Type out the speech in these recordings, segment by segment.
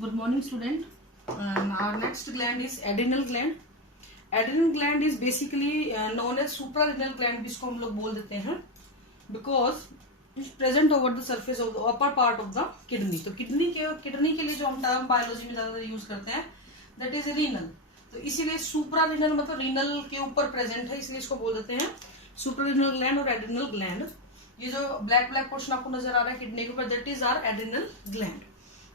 Good morning, student. Our next gland is adrenal gland. Adrenal gland is basically known as suprarenal gland, जिसको हम लोग बोल देते हैं, because it's present over the surface of the upper part of the kidney. तो kidney के लिए जो हम टर्म बायोलॉजी में ज्यादा यूज करते हैं, that is renal. तो इसीलिए सुप्रारेनल मतलब रीनल के ऊपर प्रेजेंट है, इसलिए इसको बोल देते हैं सुप्रारेनल ग्लैंड और एड्रिनल ग्लैंड. ये जो ब्लैक पोर्शन आपको नजर आ रहा है किडनी के ऊपर, that is our adrenal gland.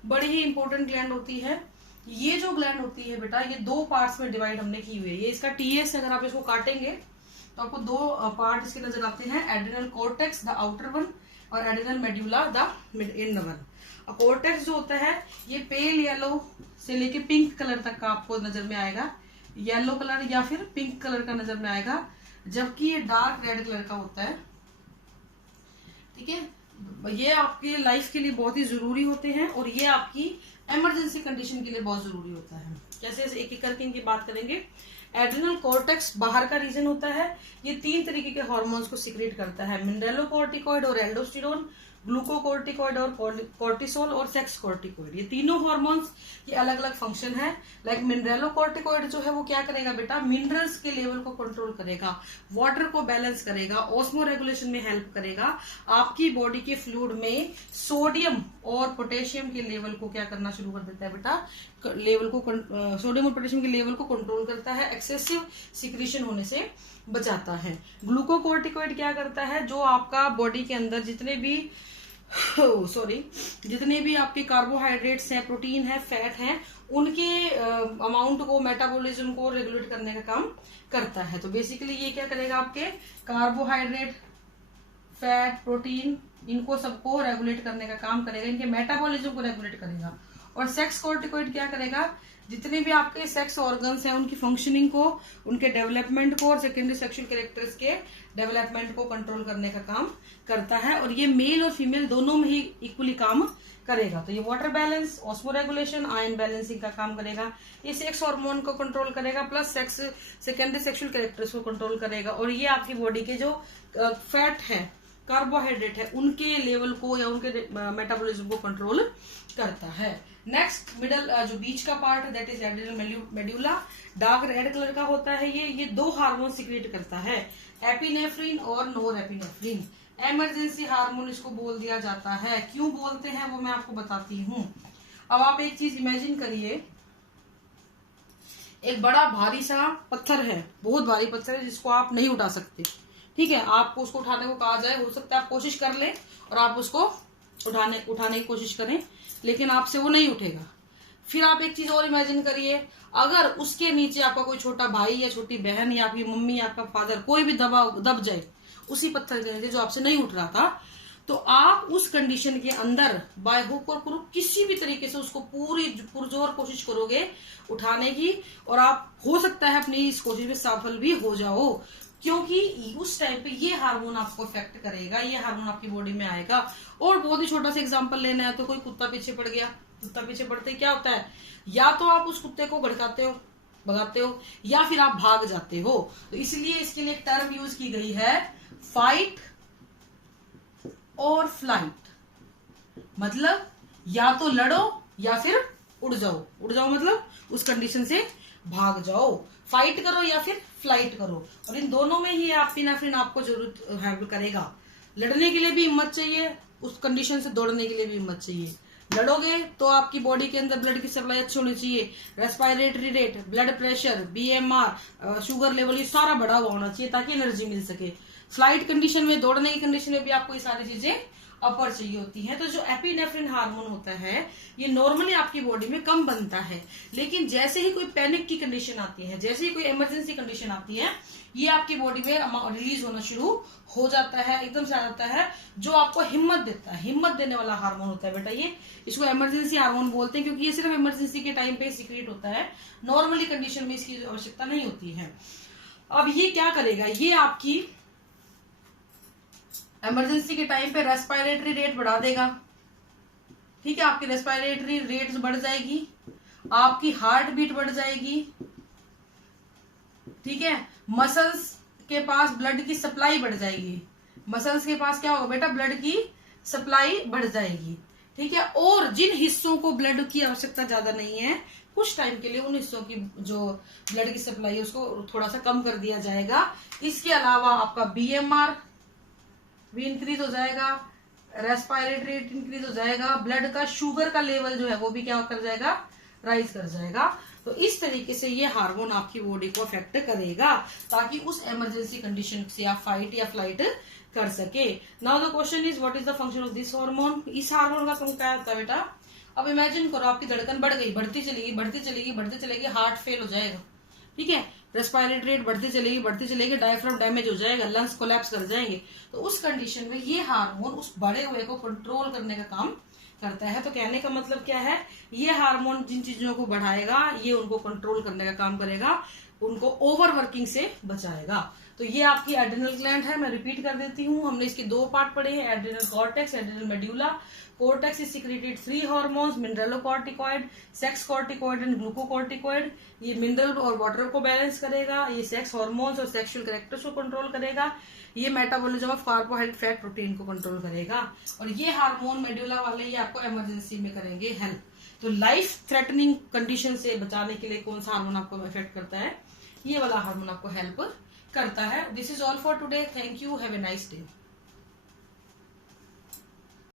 बड़ी ही इंपॉर्टेंट ग्लैंड होती है. ये जो ग्लैंड होती है बेटा, ये दो पार्ट्स में डिवाइड हमने की हुई है. ये इसका टीएस, अगर आप इसको काटेंगे तो आपको दो पार्ट इसके नजर आते हैं, adrenal cortex the outer one और adrenal medulla the inner one. Cortex जो होता है ये पेल येलो से लेके पिंक कलर तक का आपको नजर में आएगा, येलो कलर या फिर पिंक कलर का नजर में आएगा, जबकि ये डार्क रेड कलर का होता है. ठीक है, ये आपके लाइफ के लिए बहुत ही जरूरी होते हैं और ये आपकी इमरजेंसी कंडीशन के लिए बहुत जरूरी होता है. कैसे एक एक करके इनकी बात करेंगे. एड्रिनल कॉर्टेक्स बाहर का रीजन होता है. ये 3 तरीके के हार्मोन्स को सिक्रेट करता है, मिनरेलोकॉर्टिकॉइड और एल्डोस्टेरोन, ग्लूकोकॉर्टिकॉइड और कॉर्टिसोल और सेक्स कॉर्टिकॉइड. ये तीनों हार्मोन्स के अलग अलग फंक्शन है. लाइक मिनरेलोकॉर्टिकॉइड जो है वो क्या करेगा बेटा, मिनरल्स के लेवल को कंट्रोल करेगा, वाटर को बैलेंस करेगा, ऑस्मो रेगुलेशन में हेल्प करेगा, आपकी बॉडी के फ्लूइड में सोडियम और पोटेशियम के लेवल को क्या करना शुरू कर देता है बेटा, लेवल को सोडियम और पोटेशियम के लेवल को कंट्रोल करता है, एक्सेसिव सिक्रीशन होने से बचाता है. ग्लूकोकॉर्टिकॉइड क्या करता है, जो आपका बॉडी के अंदर जितने भी आपके कार्बोहाइड्रेट्स हैं, प्रोटीन है, फैट हैं, उनके अमाउंट को, मेटाबॉलिज्म को रेगुलेट करने का काम करता है. तो बेसिकली ये क्या करेगा, आपके कार्बोहाइड्रेट, फैट, प्रोटीन, इनको सबको रेगुलेट करने का काम करेगा, इनके मेटाबॉलिज्म को रेगुलेट करेगा. और सेक्स कॉर्टिकॉइड क्या करेगा, जितने भी आपके सेक्स ऑर्गन्स हैं उनकी फंक्शनिंग को, उनके डेवलपमेंट को और सेकेंडरी सेक्सुअल कैरेक्टर्स के डेवलपमेंट को कंट्रोल करने का काम करता है. और ये मेल और फीमेल दोनों में ही इक्वली काम करेगा. तो ये water balance, osmo regulation, ion balancing का काम करेगा. ये सेक्स हार्मोन को कंट्रोल करेगा, plus sex secondary sexual characters को कंट्रोल करेगा. और ये आपकी बॉडी के जो फैट है, कार्बोहाइड्रेट है, उनके लेवल को या उनके मेटाबॉलिज्म को कंट्रोल करता है. नेक्स्ट मिडल जो बीच का पार्ट है, that is adrenal medulla. Dark red colour का होता है. ये दो हार्मोन सिक्रेट करता है, एपिनेफ्रिन और नोरेपिनेफ्रिन. इमरजेंसी हार्मोन इसको बोल दिया जाता है. क्यों बोलते हैं वो मैं आपको बताती हूँ. अब आप एक चीज इमेजिन करिए, एक बड़ा भारी सा पत्थर है, बहुत भारी पत्थर है जिसको आप नहीं उठा सकते. ठीक है, आपको उसको उठाने को कहा जाए, हो सकता है आप कोशिश कर लें और आप उसको उठाने की कोशिश करें, लेकिन आपसे वो नहीं उठेगा. फिर आप एक चीज और इमेजिन करिए, अगर उसके नीचे आपका कोई छोटा भाई या छोटी बहन या आपकी मम्मी या आपका फादर कोई भी दब जाए उसी पत्थर के नीचे जो आपसे नहीं उठ रहा था, तो आप उस कंडीशन के अंदर बाय हुक और क्रूक किसी भी तरीके से उसको पूरी पुरजोर कोशिश करोगे उठाने की, और आप हो सकता है अपनी इस कोशिश में सफल भी हो जाओ, क्योंकि उस टाइम पे ये हार्मोन आपको इफेक्ट करेगा, ये हार्मोन आपकी बॉडी में आएगा. और बहुत ही छोटा सा एग्जांपल लेना है तो कोई कुत्ता पीछे पड़ गया, कुत्ता पीछे पड़ते क्या होता है, या तो आप उस कुत्ते को भड़काते हो, भगाते हो, या फिर आप भाग जाते हो. तो इसलिए इसके लिए एक टर्म यूज की गई है, फाइट और फ्लाइट. मतलब या तो लड़ो या फिर उड़ जाओ. उड़ जाओ मतलब उस कंडीशन से भाग जाओ, फाइट करो या फिर फ्लाइट करो. और इन दोनों में ही एपिनेफ्रिन आपको जरूर हेल्प करेगा. लड़ने के लिए भी हिम्मत चाहिए, उस कंडीशन से दौड़ने के लिए भी हिम्मत चाहिए. लड़ोगे तो आपकी बॉडी के अंदर ब्लड की सप्लाई अच्छी होनी चाहिए, respiratory rate, blood pressure, BMR, sugar level, ये सारा बढ़ा हुआ होना चाहिए ताकि एनर्जी मिल सके. फ्लाइट कंडीशन में, दौड़ने की कंडीशन में भी आपको ये सारी चीजें अपर चाहिए होती है. तो जो एपिनेफ्रिन हार्मोन होता है ये नॉर्मली आपकी बॉडी में कम बनता है, लेकिन जैसे ही कोई पैनिक की कंडीशन आती है, जैसे ही कोई इमरजेंसी कंडीशन आती है, ये आपकी बॉडी में रिलीज होना शुरू हो जाता है, एकदम से आ जाता है, जो आपको हिम्मत देता है. हिम्मत देने वाला हार्मोन होता है बेटा ये. इसको इमरजेंसी हार्मोन बोलते हैं क्योंकि ये सिर्फ इमरजेंसी के टाइम पे सिक्रेट होता है, नॉर्मली कंडीशन में इसकी आवश्यकता नहीं होती है. अब ये क्या करेगा, ये आपकी इमरजेंसी के टाइम पे रेस्पिरेटरी रेट बढ़ा देगा. ठीक है, आपकी रेस्पिरेटरी रेट बढ़ जाएगी, आपकी हार्ट बीट बढ़ जाएगी. ठीक है, मसल्स के पास ब्लड की सप्लाई बढ़ जाएगी. मसल्स के पास क्या होगा बेटा, ब्लड की सप्लाई बढ़ जाएगी. ठीक है। और जिन हिस्सों को ब्लड की आवश्यकता ज्यादा नहीं है, कुछ टाइम के लिए उन हिस्सों की जो ब्लड की सप्लाई है उसको थोड़ा सा कम कर दिया जाएगा। इसके अलावा आपका बीएमआर भी इंक्रीज हो जाएगा, रेस्पिरेटरी रेट इंक्रीज हो जाएगा, ब्लड का शुगर का लेवल जो है वो भी क्या कर जाएगा, राइज कर जाएगा। तो इस तरीके से ये हार्मोन आपकी बॉडी को अफेक्ट करेगा ताकि उस इमरजेंसी कंडीशन से आप फाइट या फ्लाइट कर सके। Now the question is what is the function of this hormone. इस हार्मोन का काम क्या होता है बेटा, अब इमेजिन करो आपकी धड़कन बढ़ गई, बढ़ती चलेगी बढ़ती चलेगी बढ़ती चलेगी, हार्ट फेल हो जाएगा, ठीक है, रेस्पिरेटरी रेट बढ़ती चलेगी, डायफ्राम डैमेज हो जाएगा, लंग्स कोलैप्स कर जाएंगे। तो उस कंडीशन में ये हार्मोन उस बढ़े हुए को कंट्रोल करने का काम करता है। तो कहने का मतलब क्या है, ये हार्मोन जिन चीजों को बढ़ाएगा ये उनको कंट्रोल करने का काम करेगा, उनको ओवरवर्किंग से बचाएगा। तो ये आपकी एड्रिनल ग्लैंड है, मैं रिपीट कर देती हूँ। हमने इसके दो पार्ट पढ़े हैं, adrenal cortex, adrenal medulla. Cortex is secreted 3 hormones, mineralocorticoid, sex corticoid and glucocorticoid. ये मिनरल और वाटर को बैलेंस करेगा, ये सेक्स हार्मोन्स और सेक्सुअल कैरेक्टर्स को कंट्रोल करेगा, ये metabolism of carbohydrate fat protein को कंट्रोल करेगा, और ये हार्मोन मेड्यूला वाले ये आपको इमरजेंसी में करेंगे हेल्प। तो लाइफ थ्रेटनिंग कंडीशन से बचाने के लिए कौन सा हार्मोन आपको इफेक्ट करता है, ये वाला हार्मोन आपको हेल्प करता है। This is all for today, thank you, have a nice day.